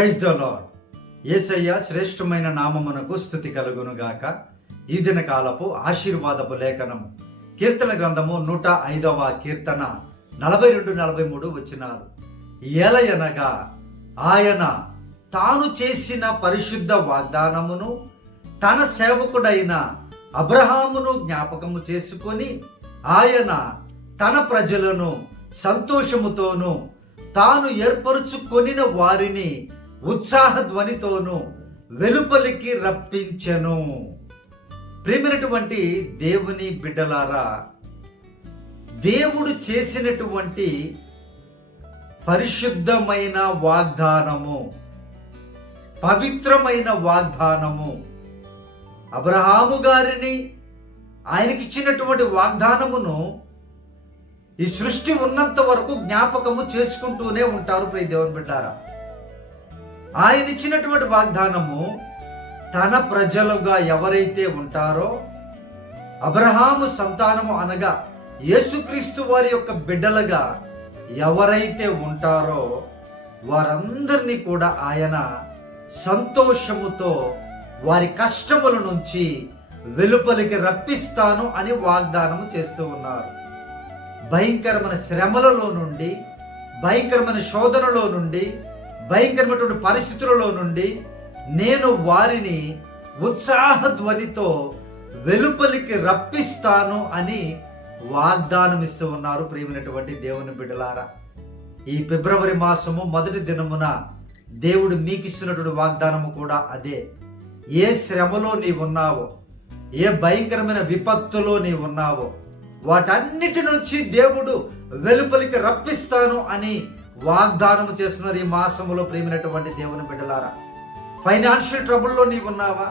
Praise the lord యేసయ్య శ్రేష్టమైన నామమునకు స్థుతి కలుగునుగాక. ఈ దిన కాలపు ఆశీర్వాదపు లేఖనము. కీర్తన గ్రంథము నూట ఐదవ కీర్తన నలభై రెండు నలభై మూడు వచ్చినారు ఏలయనగా ఆయన తాను చేసిన పరిశుద్ధ వాగ్దానమును తన సేవకుడైన అబ్రహామును జ్ఞాపకము చేసుకొని ఆయన తన ప్రజలను సంతోషముతోనూ తాను ఏర్పరుచుకొనిన వారిని ఉత్సాహ ధ్వనితోనూ వెలుపలికి రప్పించెను. ప్రేమినటువంటి దేవుని బిడ్డలారా దేవుడు చేసినటువంటి పరిశుద్ధమైన వాగ్దానము పవిత్రమైన వాగ్దానము అబ్రహాము గారిని ఆయనకిచ్చినటువంటి వాగ్దానమును ఈ సృష్టి ఉన్నంత వరకు జ్ఞాపకము చేసుకుంటూనే ఉంటారు. ప్రియ దేవుని బిడ్డారా ఆయన ఇచ్చినటువంటి వాగ్దానము తన ప్రజలుగా ఎవరైతే ఉంటారో అబ్రహాము సంతానము అనగా యేసుక్రీస్తు వారి యొక్క బిడ్డలుగా ఎవరైతే ఉంటారో వారందరినీ కూడా ఆయన సంతోషముతో వారి కష్టముల నుంచి వెలుపలికి రప్పిస్తాను అని వాగ్దానము చేస్తూ ఉన్నారు. భయంకరమైన శ్రమలలో నుండి భయంకరమైన శోధనలో నుండి భయంకరమైనటువంటి పరిస్థితులలో నుండి నేను వారిని ఉత్సాహ ధ్వనితో వెలుపలికి రప్పిస్తాను అని వాగ్దానం ఇస్తూ ఉన్నారు ప్రేమైనటువంటి దేవుని బిడ్డలారా. ఈ ఫిబ్రవరి మాసము మొదటి దినమున దేవుడు మీకు ఇస్తున్నటువంటి వాగ్దానము కూడా అదే. ఏ శ్రమలో నీవున్నావో ఏ భయంకరమైన విపత్తులో నీవున్నావో వాటన్నిటి నుంచి దేవుడు వెలుపలికి రప్పిస్తాను అని వాగ్దానం చేస్తున్నారు ఈ మాసములో ప్రేమినటువంటి దేవుని బిడ్డలారా. ఫైనాన్షియల్ ట్రబుల్లో నీవున్నావా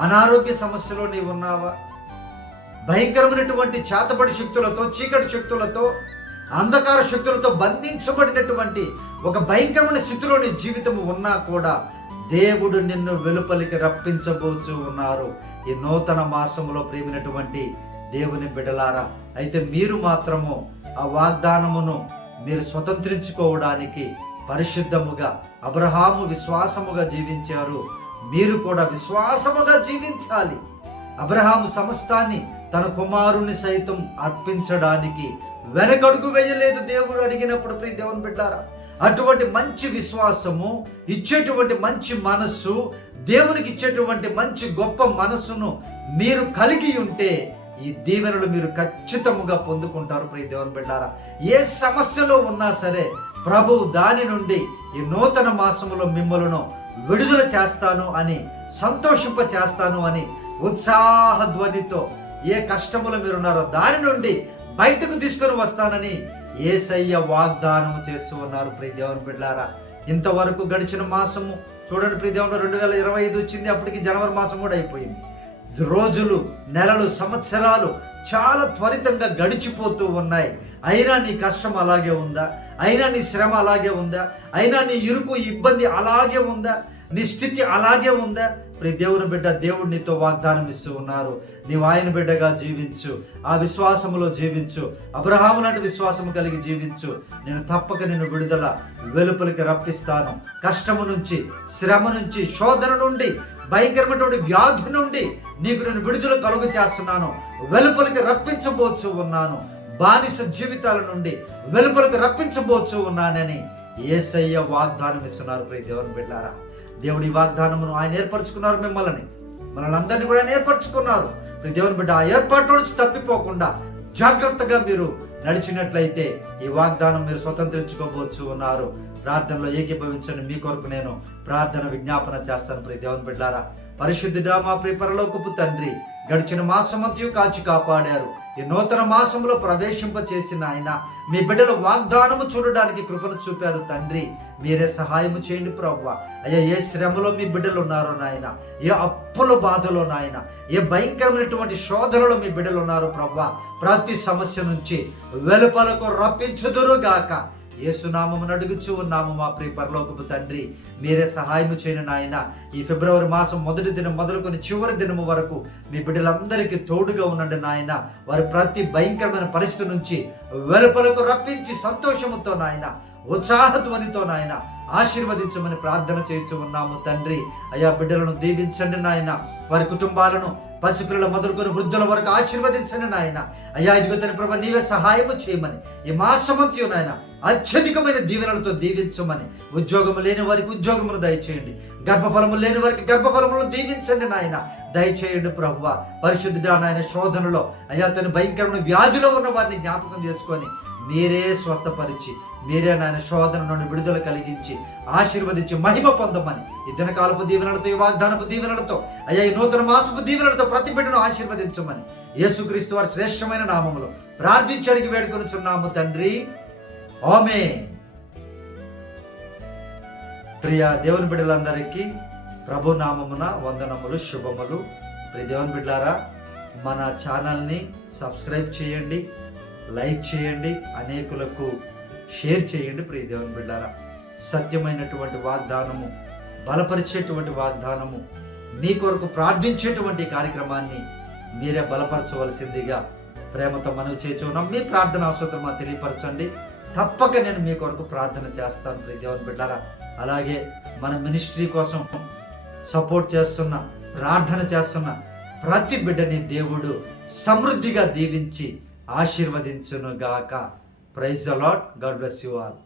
అనారోగ్య సమస్యలో నీవు ఉన్నావా? భయంకరమైనటువంటి చేతబడి శక్తులతో చీకటి శక్తులతో అంధకార శక్తులతో బంధించబడినటువంటి ఒక భయంకరమైన స్థితిలో నీ జీవితం ఉన్నా కూడా దేవుడు నిన్ను వెలుపలికి రప్పించబోచు ఉన్నారు. ఈ నూతన మాసములో ప్రేమినటువంటి దేవుని బిడలారా అయితే మీరు మాత్రము ఆ వాగ్దానమును మీరు స్వతంత్రించుకోవడానికి పరిశుద్ధముగా అబ్రహాము విశ్వాసముగా జీవించారు. మీరు కూడా విశ్వాసముగా జీవించాలి. అబ్రహాము సమస్తాన్ని తన కుమారుని సైతం అర్పించడానికి వెనకడుగు వేయలేదు దేవుడు అడిగినప్పుడు ప్రియ దేవుని బిడ్డారా అటువంటి మంచి విశ్వాసము ఇచ్చేటువంటి మంచి మనస్సు దేవునికి ఇచ్చేటువంటి మంచి గొప్ప మనస్సును మీరు కలిగి ఉంటే ఈ దీవెనలు మీరు ఖచ్చితముగా పొందుకుంటారు ప్రియ దేవుని బిడ్డారా. ఏ సమస్యలో ఉన్నా సరే ప్రభు దాని నుండి ఈ నూతన మాసములో మిమ్మలను విడుదల చేస్తాను అని సంతోషింప చేస్తాను అని ఉత్సాహ ధ్వనితో ఏ కష్టములో మీరున్నారో దాని నుండి బయటకు తీసుకొని వస్తానని ఏసయ్య వాగ్దానం చేస్తూ ఉన్నారు ప్రియ దేవుని బిడ్డారా. ఇంతవరకు గడిచిన మాసము చూడండి ప్రియ దేవుని రెండు వేల ఇరవై ఐదు వచ్చింది అప్పటికి జనవరి మాసం కూడా అయిపోయింది. రోజులు నెలలు సంవత్సరాలు చాలా త్వరితంగా గడిచిపోతూ ఉన్నాయి. అయినా నీ కష్టం అలాగే ఉందా? అయినా నీ శ్రమ అలాగే ఉందా? అయినా నీ ఇరుకు ఇబ్బంది అలాగే ఉందా? నీ స్థితి అలాగే ఉందా? ప్రతి దేవుని బిడ్డ దేవుడు నీతో వాగ్దానం ఇస్తూ ఉన్నారు. నీవు ఆయన బిడ్డగా జీవించు. ఆ విశ్వాసములో జీవించు. అబ్రహాము లాంటి విశ్వాసము కలిగి జీవించు. నేను తప్పక నిన్ను విడుదల వెలుపలికి రప్పిస్తాను. కష్టము నుంచి శ్రమ నుంచి శోధన నుండి భయంకరమైనటువంటి వ్యాధి నుండి నీకు నేను విడుదల కలుగు చేస్తున్నాను. వెలుపలికి రప్పించబోచు ఉన్నాను. బానిస జీవితాల నుండి వెలుపలికి రప్పించబోచు ఉన్నానని ఏసయ్య వాగ్దానం ఇస్తున్నారు. ప్రియ దేవుని బిడ్డారా దేవుడి వాగ్దానమును ఆయన ఏర్పరచుకున్నారు మిమ్మల్ని. మనల్ని అందరినీ కూడా ఆయన ఏర్పరచుకున్నారు. దేవుని బిడ్డ ఆ ఏర్పాటు నుంచి తప్పిపోకుండా జాగ్రత్తగా మీరు నడిచినట్లయితే ఈ వాగ్దానం మీరు స్వతంత్రించుకోవచ్చు ఉన్నారు ప్రార్థనలో ఏకీభవించండి. మీ కొరకు నేను ప్రార్థన విజ్ఞాపన చేస్తాను. ప్రియ దేవుని బిడ్డారా పరిశుద్ధుడా మా ప్రియ పరలోకపు తండ్రి గడిచిన మాసమంతయు కాచి కాపాడారు. ఈ నూతన మాసంలో ప్రవేశింప చేసిన ఆయన మీ బిడ్డల వాగ్దానము చూడడానికి కృపను చూపారు తండ్రి. మీరే సహాయము చేయండి ప్రవ్వ. అయ్యా ఏ శ్రమలో మీ బిడ్డలు ఉన్నారో నాయన ఏ అప్పుల బాధలో నాయన ఏ భయంకరమైనటువంటి శోధనలో మీ బిడ్డలు ఉన్నారో ప్రవ్వ ప్రతి సమస్య నుంచి వెలుపలకు రప్పించుదురుగాక. ఏసునామమును అడుగుచూ ఉన్నాము మా ప్రియ పరలోకపు తండ్రి. మీరే సహాయము చేయను నాయన. ఈ ఫిబ్రవరి మాసం మొదటి దినం మొదలుకొని చివరి దినము వరకు మీ బిడ్డలందరికీ తోడుగా ఉండండి నాయన. వారి ప్రతి భయంకరమైన పరిస్థితి నుంచి వెలుపలకు రప్పించి సంతోషముతో నాయన ఉత్సాహధ్వనితో నాయన ఆశీర్వదించమని ప్రార్థన చేయించు ఉన్నాము తండ్రి. అయా బిడ్డలను దీవించండి నాయన. వారి కుటుంబాలను పసిపిల్లల మొదలుకొని వృద్ధుల వరకు ఆశీర్వదించండి నాయన. అయ్యా ఇదిగో తన ప్రభ నీవే సహాయము చేయమని ఈ మాసమంత్యు నాయన అత్యధికమైన దీవెనలతో దీవించమని. ఉద్యోగం లేని వారికి ఉద్యోగములు దయచేయండి. గర్భఫలము లేని వారికి గర్భఫలములను దీవించండి నాయన. దయచేయండి ప్రభువ. పరిశుద్ధుడా నాయన శోధనలో అయ్యా తన భయంకరమైన వ్యాధిలో ఉన్న వారిని జ్ఞాపకం చేసుకొని మీరే స్వస్థపరిచి మీరే నాయన శోధన నుండి విడుదల కలిగించి ఆశీర్వదించి మహిమ పొందమని. ఈ దినకాలపు దీవెనలతో ఈ వాగ్దానపు దీవెనలతో అయ్యా ఈ నూతన మాసపు దీవెనలతో ప్రతి బిడ్డను ఆశీర్వదించమని. యేసుక్రీస్తు వారి శ్రేష్టమైన నామములో ప్రార్థించడానికి వేడుకొని వేడుకొనుచున్నాము తండ్రి. ఆమె ప్రియ దేవుని బిడ్డలందరికీ ప్రభు నామమున వందనములు శుభములు. ప్రియ దేవుని బిడ్డారా మన ఛానల్ని సబ్స్క్రైబ్ చేయండి లైక్ చేయండి అనేకులకు షేర్ చేయండి ప్రియ దేవుని బిడ్డారా సత్యమైనటువంటి వాగ్దానము బలపరిచేటువంటి వాగ్దానము మీ కొరకు ప్రార్థించేటువంటి కార్యక్రమాన్ని మీరే బలపరచవలసిందిగా ప్రేమతో మనవి చేస్తున్నాం. మీ ప్రార్థన అవసరమా తెలియపరచండి. తప్పక నేను మీ కొరకు ప్రార్థన చేస్తాను ప్రియ దేవుని బిడ్డారా. అలాగే మన మినిస్ట్రీ కోసం సపోర్ట్ చేస్తున్న ప్రార్థన చేస్తున్న ప్రతి బిడ్డని దేవుడు సమృద్ధిగా దీవించి ఆశీర్వదించును గాక praise the Lord God bless you all.